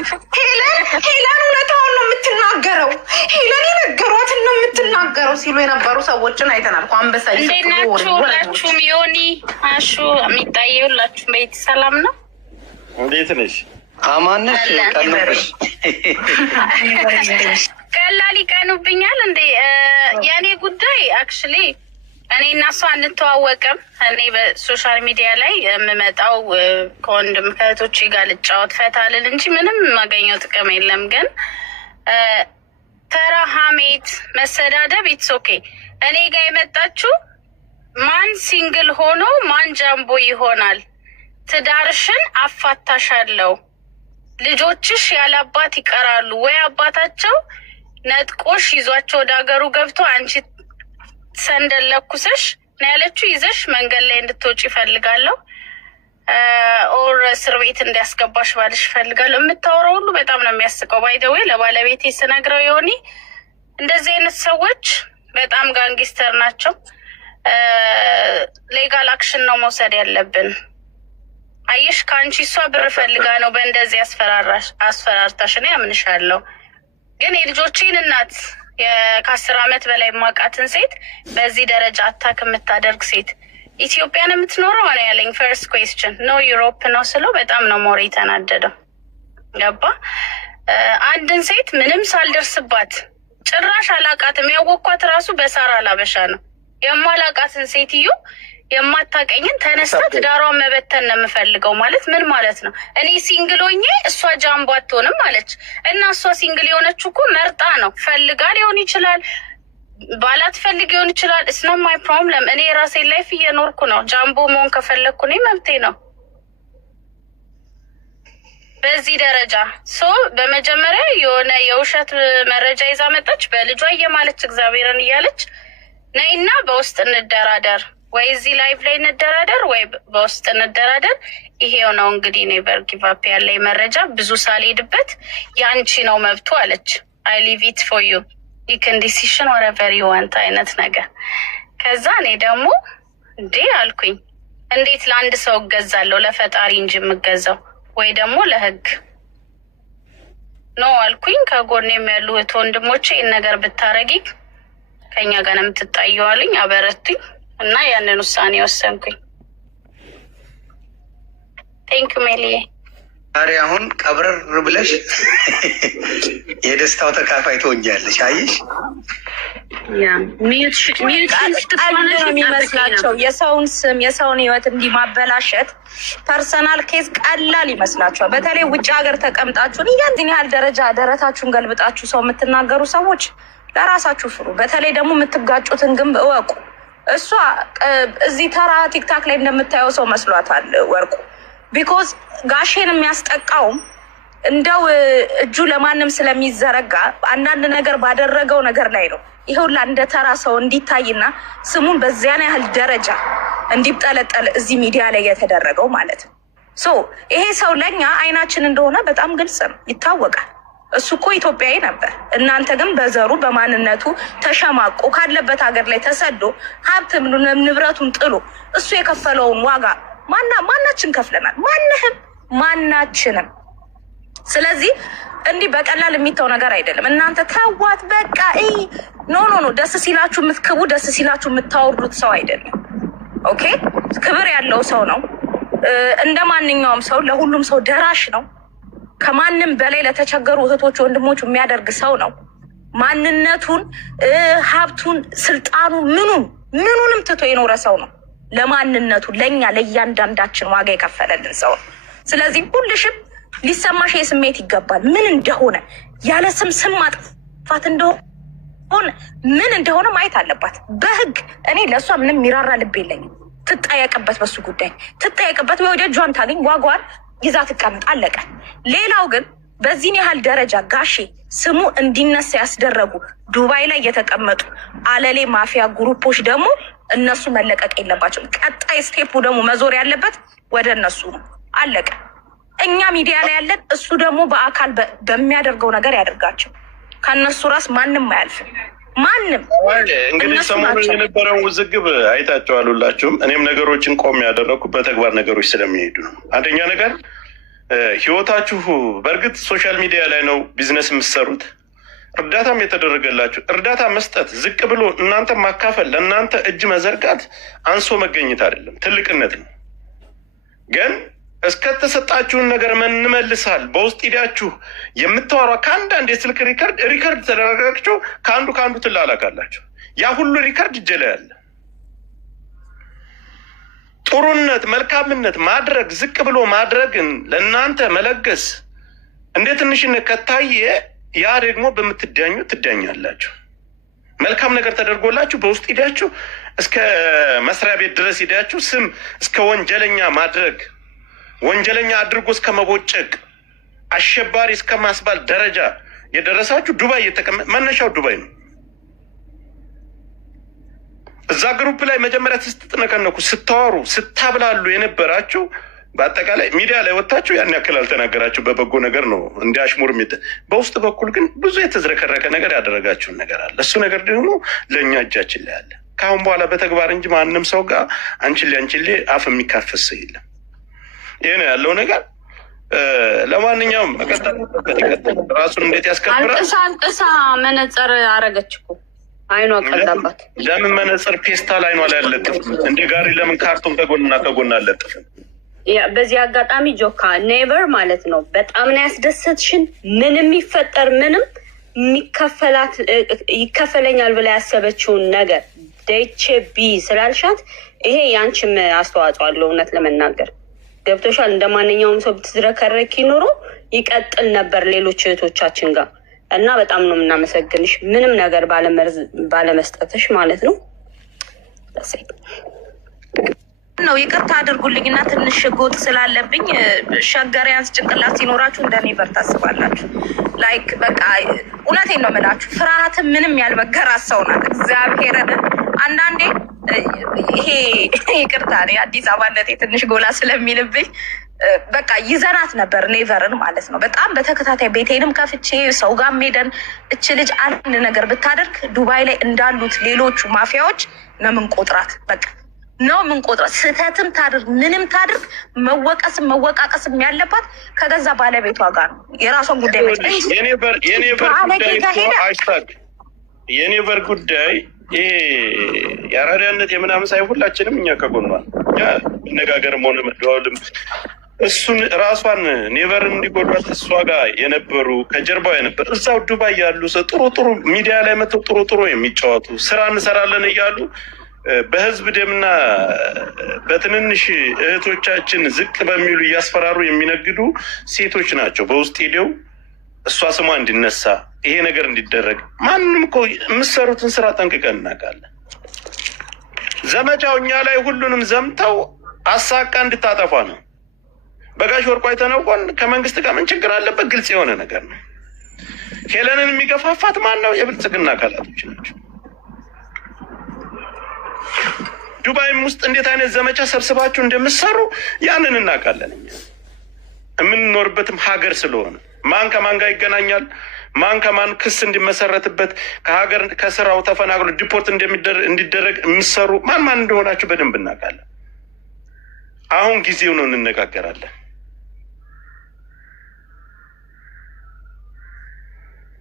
ሄለን እውነታውን ነው የምትናገረው። ሄለን የነገሯትን ነው የምትናገረው ሲሉ የነበሩ ሰዎችን አይተናል። አንበሳ ይሰጡ ሁላችሁም ዮኒ አሹ የሚታየ ሁላችሁም ቤት ሰላም ነው? እንዴት ነሽ? አማነሽ ቀንብሽ ቀላል ይቀኑብኛል እንዴ? የእኔ ጉዳይ አክቹሊ እኔ እና እሷ አንተዋወቅም። እኔ በሶሻል ሚዲያ ላይ የምመጣው ከወንድም ከእህቶቼ ጋር ልጫወት ፈታልን እንጂ ምንም የማገኘው ጥቅም የለም። ግን ተራ ሀሜት፣ መሰዳደብ ኢትስ ኦኬ። እኔ ጋር የመጣችው ማን ሲንግል ሆኖ ማን ጃምቦ ይሆናል? ትዳርሽን አፋታሻለሁ፣ ልጆችሽ ያለ አባት ይቀራሉ ወይ አባታቸው ነጥቆሽ ይዟቸው ወደ ሀገሩ ገብቶ አንቺ ሰንደል ለኩሰሽ ነው ያለችው። ይዘሽ መንገድ ላይ እንድትወጪ ይፈልጋለሁ፣ ኦር እስር ቤት እንዲያስገባሽ ባልሽ ይፈልጋለሁ። የምታወራው ሁሉ በጣም ነው የሚያስቀው። ባይደዌ ለባለቤቴ ስነግረው የሆኒ እንደዚህ አይነት ሰዎች በጣም ጋንጊስተር ናቸው። ሌጋል አክሽን ነው መውሰድ ያለብን። አየሽ ከአንቺ እሷ ብር ፈልጋ ነው በእንደዚህ አስፈራርታሽ። እኔ አምንሻለሁ፣ ግን የልጆቼን እናት ከ10 ዓመት በላይ የማውቃትን ሴት በዚህ ደረጃ አታክ የምታደርግ ሴት ኢትዮጵያን የምትኖረው ነው ያለኝ። ፈርስት ኩዌስችን ኖ ዩሮፕ ነው ስለው በጣም ነው ሞሬ የተናደደው። ገባ? አንድን ሴት ምንም ሳልደርስባት ጭራሽ አላቃትም። ያወኳት ራሱ በሳራ አላበሻ ነው። የማላቃትን ሴትዮ የማታቀኝን ተነስታ ትዳሯን መበተን ነው የምፈልገው ማለት ምን ማለት ነው? እኔ ሲንግል ሆኜ እሷ ጃምቦ አትሆንም አለች። እና እሷ ሲንግል የሆነችው እኮ መርጣ ነው። ፈልጋ ሊሆን ይችላል፣ ባላት ፈልግ ሊሆን ይችላል። it's not my problem። እኔ የራሴን ላይፍ እየኖርኩ ነው። ጃምቦ መሆን ከፈለግኩ እኔ መብቴ ነው። በዚህ ደረጃ በመጀመሪያ የሆነ የውሸት መረጃ ይዛ መጣች። በልጇ እየማለች እግዚአብሔርን እያለች ነይና በውስጥ እንደራደር፣ ወይ እዚህ ላይቭ ላይ እንደራደር፣ ወይ በውስጥ እንደራደር። ይሄው ነው እንግዲህ ኔቨር ጊቭ አፕ ያለኝ መረጃ። ብዙ ሳልሄድበት ያንቺ ነው መብቱ አለች። አይ ሊቭ ኢት ፎር ዩ ዩ ካን ዲሲሽን ወረቨር ዩ ዋንት አይነት ነገር። ከዛ እኔ ደግሞ እንዴ አልኩኝ፣ እንዴት ለአንድ ሰው እገዛለሁ? ለፈጣሪ እንጂ የምገዛው ወይ ደግሞ ለህግ ነው አልኩኝ። ከጎኔም ያሉ እህት ወንድሞቼ ይህን ነገር ብታረጊ ከኛ ጋር ነው የምትጣየዋልኝ። አበረቱኝ እና ያንን ውሳኔ ወሰንኩኝ። ቴንክ ዩ ሜሊ። ዛሬ አሁን ቀብረር ብለሽ የደስታው ተካፋይ ትሆኛለሽ። አየሽ የሚመስላቸው የሰውን ስም የሰውን ህይወት እንዲህ ማበላሸት ፐርሰናል ኬዝ ቀላል ይመስላችኋል። በተለይ ውጭ ሀገር ተቀምጣችሁን እያንዚህን ያህል ደረጃ ደረታችሁን ገልብጣችሁ ሰው የምትናገሩ ሰዎች ለራሳችሁ ፍሩ። በተለይ ደግሞ የምትጋጩትን ግንብ እወቁ። እሷ እዚህ ተራ ቲክታክ ላይ እንደምታየው ሰው መስሏታል ወርቁ። ቢኮዝ ጋሼን የሚያስጠቃውም እንደው እጁ ለማንም ስለሚዘረጋ አንዳንድ ነገር ባደረገው ነገር ላይ ነው። ይኸውላ እንደ ተራ ሰው እንዲታይና ስሙን በዚያን ያህል ደረጃ እንዲጠለጠል እዚህ ሚዲያ ላይ የተደረገው ማለት ነው። ይሄ ሰው ለኛ አይናችን እንደሆነ በጣም ግልጽ ነው፣ ይታወቃል። እሱ እኮ ኢትዮጵያዊ ነበር። እናንተ ግን በዘሩ በማንነቱ ተሸማቆ ካለበት ሀገር ላይ ተሰዶ ሀብት ንብረቱን ጥሎ እሱ የከፈለውን ዋጋ ማናችን ከፍለናል? ማናችንም። ስለዚህ እንዲህ በቀላል የሚተው ነገር አይደለም። እናንተ ተዋት በቃ ኖ ደስ ሲላችሁ የምትክቡ ደስ ሲላችሁ የምታወርዱት ሰው አይደለም። ኦኬ ክብር ያለው ሰው ነው። እንደ ማንኛውም ሰው ለሁሉም ሰው ደራሽ ነው። ከማንም በላይ ለተቸገሩ እህቶች ወንድሞች የሚያደርግ ሰው ነው። ማንነቱን፣ ሀብቱን፣ ስልጣኑ ምኑንም ትቶ የኖረ ሰው ነው። ለማንነቱ ለኛ ለእያንዳንዳችን ዋጋ የከፈለልን ሰው ነው። ስለዚህ ሁልሽም ሊሰማሽ የስሜት ይገባል። ምን እንደሆነ ያለ ስም ማጥፋት እንደሆነ ምን እንደሆነ ማየት አለባት በህግ። እኔ ለእሷ ምንም የሚራራ ልብ የለኝም። ትጠየቅበት፣ በሱ ጉዳይ ትጠየቅበት። ወይ ወደ እጇን ታገኝ ዋጓን ይዛ ትቀመጥ፣ አለቀ። ሌላው ግን በዚህን ያህል ደረጃ ጋሼ ስሙ እንዲነሳ ያስደረጉ ዱባይ ላይ የተቀመጡ አለሌ ማፊያ ግሩፖች ደግሞ እነሱ መለቀቅ የለባቸው። ቀጣይ ስቴፑ ደግሞ መዞር ያለበት ወደ እነሱ ነው፣ አለቀ። እኛ ሚዲያ ላይ ያለን፣ እሱ ደግሞ በአካል በሚያደርገው ነገር ያደርጋቸው። ከእነሱ ራስ ማንም አያልፍም። ማንም እንግዲህ ሰሞኑን የነበረውን ውዝግብ አይታችኋል ሁላችሁም። እኔም ነገሮችን ቆም ያደረኩ በተግባር ነገሮች ስለሚሄዱ ነው። አንደኛ ነገር ህይወታችሁ በእርግጥ ሶሻል ሚዲያ ላይ ነው ቢዝነስ የምትሰሩት። እርዳታም የተደረገላችሁ እርዳታ መስጠት ዝቅ ብሎ እናንተ ማካፈል ለእናንተ እጅ መዘርጋት አንሶ መገኘት አይደለም፣ ትልቅነት ነው። ግን እስከተሰጣችሁን ነገር እንመልሳል በውስጥ ሂዳችሁ የምታወራ ከአንዳንድ የስልክ ሪከርድ ተደረጋችሁ ከአንዱ ትላላካላችሁ። ያ ሁሉ ሪከርድ እጄ ላይ ያለ ጥሩነት መልካምነት ማድረግ ዝቅ ብሎ ማድረግን ለእናንተ መለገስ እንደ ትንሽነት ከታየ ያ ደግሞ በምትዳኙ ትዳኛላችሁ። መልካም ነገር ተደርጎላችሁ በውስጥ ሂዳችሁ እስከ መስሪያ ቤት ድረስ ሂዳችሁ ስም እስከ ወንጀለኛ ማድረግ ወንጀለኛ አድርጎ እስከ መቦጨቅ አሸባሪ እስከ ማስባል ደረጃ የደረሳችሁ ዱባይ መነሻው ዱባይ ነው። እዛ ግሩፕ ላይ መጀመሪያ ስትጠነቀነቁ ስታወሩ ስታብላሉ የነበራችሁ በአጠቃላይ ሚዲያ ላይ ወጣችሁ ያን ያክል አልተናገራችሁ። በበጎ ነገር ነው እንዲያሽሙር በውስጥ በኩል ግን ብዙ የተዝረከረከ ነገር ያደረጋችሁን ነገር አለ። እሱ ነገር ደግሞ ለእኛ እጃችን ላይ አለ። ከአሁን በኋላ በተግባር እንጂ ማንም ሰው ጋር አንችሌ አፍ የሚካፈስ ሰው የለም። ይህ ነው ያለው ነገር። ለማንኛውም ራሱን እንዴት ያስከብራል? አንቅሳ መነጽር አረገች እኮ አይኗ ቀላባት። ለምን መነጽር ፔስታል አይኗ ላይ አለጥፍም? እንደ ጋሪ ለምን ካርቶን ከጎንና ከጎን አለጥፍም? በዚህ አጋጣሚ ጆካ ኔቨር ማለት ነው በጣም ነው ያስደሰትሽን። ምንም ይፈጠር ምንም የሚከፈላት ይከፈለኛል ብላ ያሰበችውን ነገር ዴቼ ቢ ስላልሻት ይሄ ያንቺም አስተዋጽኦ አለው። እውነት ለመናገር ገብቶሻል። እንደ ማንኛውም ሰው ብትዝረከረኪ ኖሮ ይቀጥል ነበር ሌሎች እህቶቻችን ጋር እና በጣም ነው የምናመሰግንሽ ምንም ነገር ባለመስጠትሽ ማለት ነው። ነው ይቅርታ አድርጉልኝና ትንሽ ጎጥ ስላለብኝ ሸገሪያንስ ጭንቅላት ሲኖራችሁ እንደኔ በር ታስባላችሁ። ላይክ በቃ እውነቴን ነው የምላችሁ። ፍርሃትም ምንም ያልበገራት ሰው ናት። እግዚአብሔርን አንዳንዴ ይሄ ይቅርታ አዲስ አበባነቴ ትንሽ ጎላ ስለሚልብኝ በቃ ይዘናት ነበር ኔቨርን ማለት ነው። በጣም በተከታታይ ቤቴንም ከፍቼ ሰው ጋር ሄደን እች ልጅ አንድ ነገር ብታደርግ ዱባይ ላይ እንዳሉት ሌሎቹ ማፊያዎች ነው ምንቆጥራት። በቃ ነው ምንቆጥራት። ስህተትም ታድርግ ምንም ታድርግ መወቀስም መወቃቀስም ያለባት ከገዛ ባለቤቷ ጋር ነው። የራሷን ጉዳይ የኔቨር ጉዳይ ይሄ የአራዳነት የምናምን ሳይ ሁላችንም እኛ ከጎኗል እኛ መነጋገርም ሆነ መደዋወልም እሱን ራሷን ኔቨርን እንዲጎዷት እሷ ጋር የነበሩ ከጀርባው የነበሩ እዛው ዱባይ ያሉ ሰው ጥሩ ሚዲያ ላይ መጥተው ጥሩ የሚጫወቱ ስራ እንሰራለን እያሉ በህዝብ ደምና በትንንሽ እህቶቻችን ዝቅ በሚሉ እያስፈራሩ የሚነግዱ ሴቶች ናቸው። በውስጥ ሄደው እሷ ስሟ እንዲነሳ ይሄ ነገር እንዲደረግ ማንም እኮ የምሰሩትን ስራ ጠንቅቀን እናውቃለን። ዘመቻው እኛ ላይ ሁሉንም ዘምተው አሳቃ እንድታጠፋ ነው። በጋሽ ወርቁ አይተነውቆን ከመንግስት ጋር ምን ችግር አለበት? ግልጽ የሆነ ነገር ነው። ሄለንን የሚገፋፋት ማን ነው? የብልጽግና አካላቶች ናቸው። ዱባይም ውስጥ እንዴት አይነት ዘመቻ ሰብስባችሁ እንደምትሰሩ ያንን እናውቃለን። እኛ የምንኖርበትም ሀገር ስለሆነ ማን ከማን ጋር ይገናኛል፣ ማን ከማን ክስ እንዲመሰረትበት ከሀገር ከስራው ተፈናቅሎ ዲፖርት እንዲደረግ የምትሰሩ ማን እንደሆናችሁ በደንብ እናውቃለን። አሁን ጊዜው ነው፣ እንነጋገራለን።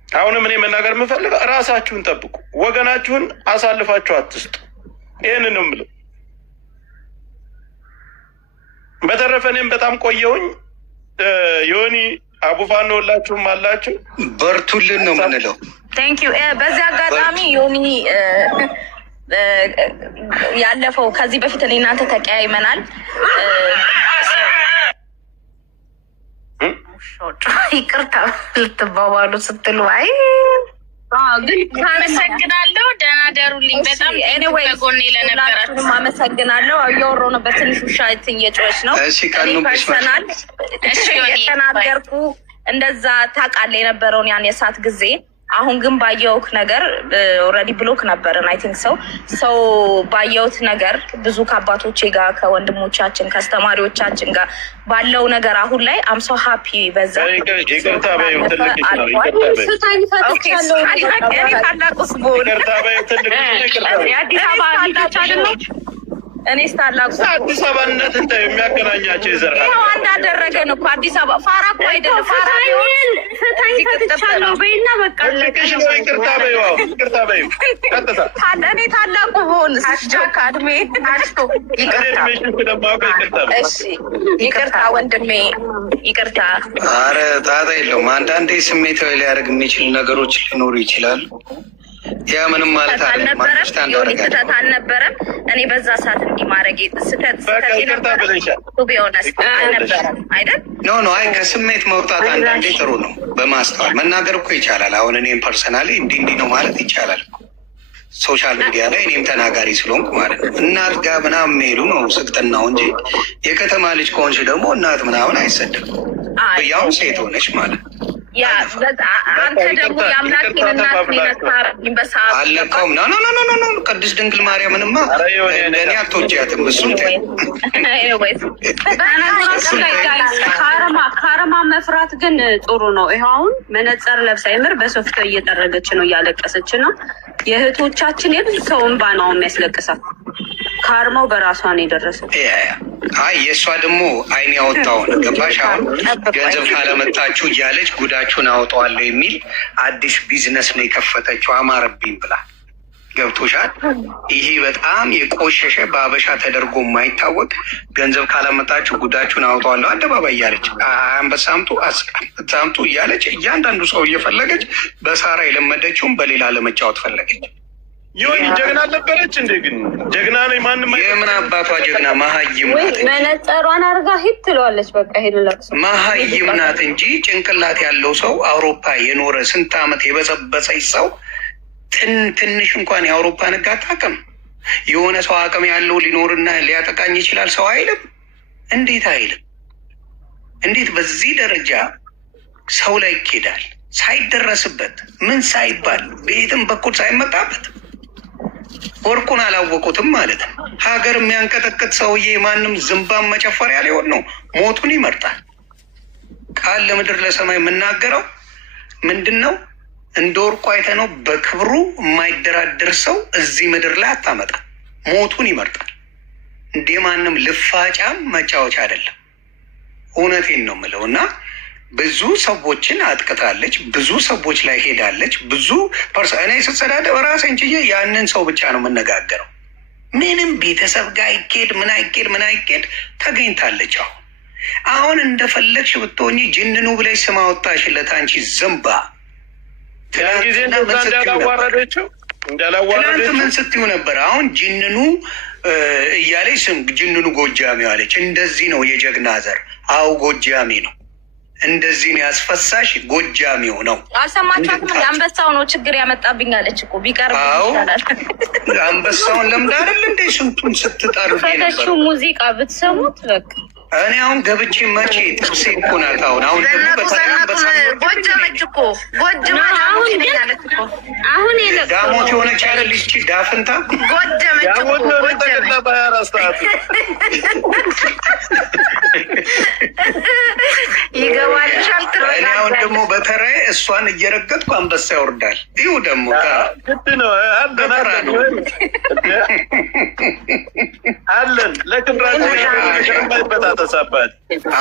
አሁንም እኔ መናገር የምፈልገው ራሳችሁን ጠብቁ፣ ወገናችሁን አሳልፋችሁ አትስጡ። ይህንን ነው የምለው። በተረፈ እኔም በጣም ቆየሁኝ። ዮኒ አቡፋኖ ሁላችሁም አላችሁ፣ በርቱልን ነው የምንለው። ቴንክ ዩ። በዚህ አጋጣሚ ዮኒ ያለፈው ከዚህ በፊት እኔ እናንተ ተቀያይመናል። ይቅርታ ልትባባሉ ስትሉ አይ ግን አመሰግናለሁ። ደህና ደሩልኝ። በጣም ጎኔ ለነበራችሁ አመሰግናለሁ። እያወራሁ ነበር፣ ትንሽ ውሻ እየጮኸች ነው። ፐርሰናል የተናገርኩ እንደዛ ታውቃለህ የነበረውን ያን የሰዓት ጊዜ። አሁን ግን ባየውክ ነገር ኦልሬዲ ብሎክ ነበርን አይ ቲንክ ሰው ባየውት ነገር ብዙ ከአባቶቼ ጋር ከወንድሞቻችን ከአስተማሪዎቻችን ጋር ባለው ነገር አሁን ላይ አም ሶ ሃፒ። በዛ ይቅርታ በይው ትልቅ ነው። እኔስ ታላቁ አዲስ አበባነት የሚያገናኛቸው ይዘራል። ይኸው አንድ አደረገን እኮ አዲስ አበባ። ፋራ እኮ አይደለም። ፋራ ፍታኝ ፈትቻለሁ በይና በቃ ይቅርታ በይው፣ ይቅርታ በይው። ቀጥታ እኔ ታላቁ ሆን አሽቻካ እድሜ አሽቶ ይቅርታ ወንድሜ ይቅርታ። አረ ጣጣ የለውም። አንዳንዴ ስሜታዊ ሊያደርግ የሚችል ነገሮች ሊኖሩ ይችላሉ። ያ ምንም ማለት ስህተት አልነበረም። እኔ በዛ ሰዓት እንዲህ ማድረግ ስህተት አልነበረም አይደል? ኖ አይ ከስሜት መውጣት አንዳንዴ ጥሩ ነው። በማስተዋል መናገር እኮ ይቻላል። አሁን እኔም ፐርሰናሊ እንዲህ ነው ማለት ይቻላል። ሶሻል ሚዲያ ላይ እኔም ተናጋሪ ስለሆንኩ ማለት ነው። እናት ጋር ምናምን የሚሄዱ ነው ስቅጥናው እንጂ የከተማ ልጅ ከሆንሽ ደግሞ እናት ምናምን አይሰድም። ያው ሴት ሆነች ማለት ነው። አንተ ደግሞ የአምላኬን እናት በሰዓት አልነካውም። ኖ ቅድስት ድንግል ማርያምንማ እንደኔ አትወጂያትም። እሱም ካረማ መፍራት ግን ጥሩ ነው። ይኸው አሁን መነጽር ለብሳ የምር በሶፍቶ እየጠረገች ነው፣ እያለቀሰች ነው። የእህቶቻችን የብዙ ሰው እንባ ነው የሚያስለቅሳት። ካርማው በራሷ ነው የደረሰው። አይ የእሷ ደግሞ አይን ያወጣውን ገባሽ? አሁን ገንዘብ ካለመጣችሁ እያለች ጉዳችሁን አወጣዋለሁ የሚል አዲስ ቢዝነስ ነው የከፈተችው። አማረብኝ ብላ ገብቶሻል? ይሄ በጣም የቆሸሸ በአበሻ ተደርጎ የማይታወቅ ገንዘብ ካለመጣችሁ ጉዳችሁን አወጣዋለሁ አደባባይ እያለች አንበሳምጡ አስምጡ እያለች እያንዳንዱ ሰው እየፈለገች በሳራ የለመደችውን በሌላ ለመጫወት ፈለገች። ይሁን ጀግና ነበረች እንዴ? ግን ጀግና ነኝ ማንም የምን አባቷ ጀግና መሀይም ናት። መነጸሯን አርጋ ሂድ ትለዋለች። በቃ ሄድ ለቅሶ መሀይም ናት እንጂ ጭንቅላት ያለው ሰው አውሮፓ የኖረ ስንት ዓመት የበሰበሰች ሰው ትንሽ እንኳን የአውሮፓ ሕግ አታውቅም። የሆነ ሰው አቅም ያለው ሊኖርና ሊያጠቃኝ ይችላል ሰው አይልም። እንዴት አይልም? እንዴት በዚህ ደረጃ ሰው ላይ ይኬዳል? ሳይደረስበት ምን ሳይባል በየትም በኩል ሳይመጣበት ወርቁን አላወቁትም ማለት ነው። ሀገር የሚያንቀጠቅጥ ሰውዬ ማንም ዝምባን መጨፈሪያ ሊሆን ነው። ሞቱን ይመርጣል። ቃል ለምድር ለሰማይ የምናገረው ምንድን ነው? እንደ ወርቁ አይተነው በክብሩ የማይደራደር ሰው እዚህ ምድር ላይ አታመጣ። ሞቱን ይመርጣል። እንደ ማንም ልፋጫም መጫወቻ አይደለም። እውነቴን ነው የምለው እና ብዙ ሰዎችን አጥቅታለች። ብዙ ሰዎች ላይ ሄዳለች። ብዙ እኔ ስትሰዳደብ ራሴን ችዬ ያንን ሰው ብቻ ነው የምነጋገረው። ምንም ቤተሰብ ጋር አይኬድ ምን አይኬድ ተገኝታለች። አሁን እንደፈለግሽ ብትሆኚ ጅንኑ ብለሽ ስም አወጣሽለት አንቺ ዝምባ። ትናንት ምን ስትዩ ነበር? አሁን ጅንኑ እያለች ስም ጅንኑ ጎጃሜ አለች። እንደዚህ ነው የጀግና ዘር። አዎ ጎጃሜ ነው። እንደዚህ ነው ያስፈሳሽ። ጎጃሜው ነው። አልሰማችኋትም? አንበሳው ነው ችግር ያመጣብኝ አለች እኮ። ቢቀርብ ይሻላል። አንበሳውን ለምዳ አይደል እንደ ስንቱን ስትጠርብ ፈተሽው ሙዚቃ ብትሰሙት በቃ እኔ አሁን ገብቼ መቼ ጥብሴ እኮ ናት። አሁን ጎጃመች እኮ አሁን ዳሞት የሆነች አይደል ይቺ ዳፍንታ ጎጃመች ይገባልሻል። እኔ አሁን ደግሞ በተራዬ እሷን እየረገጥኩ አንበሳ ይወርዳል። ይሁ ደግሞ አለን ለክብራችን ተሳባት።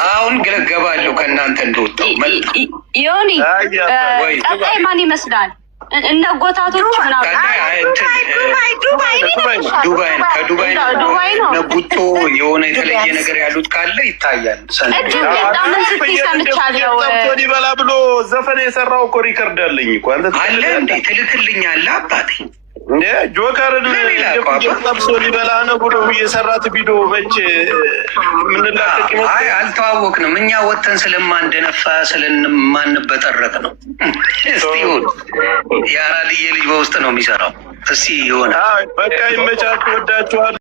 አሁን ገለገባለሁ ከእናንተ እንደወጣው ዮኒ ቀጣይ ማን ይመስላል? እነ ጎታቶች ከዱባይ ነው ጉቶ የሆነ የተለየ ነገር ያሉት ካለ ይታያል። ሊበላ ብሎ ዘፈን የሰራው እኮ ሪከርድ አለኝ እኮ አለ እንዴ? ትልክልኛለህ አባቴ እንደ ጆከርን ጠብሶ ሊበላ ነው ብሎ የሰራት ቪዲዮ በች ምንላቀቅ ነው። አይ አልተዋወቅንም እኛ ወተን ስለማንደነፋ ስለማንበጠረቅ ነው። እስቲ ይሁን የአራድዬ ልጅ በውስጥ ነው የሚሰራው። እስቲ ይሆናል። በቃ ይመቻችሁ። ወዳችኋል።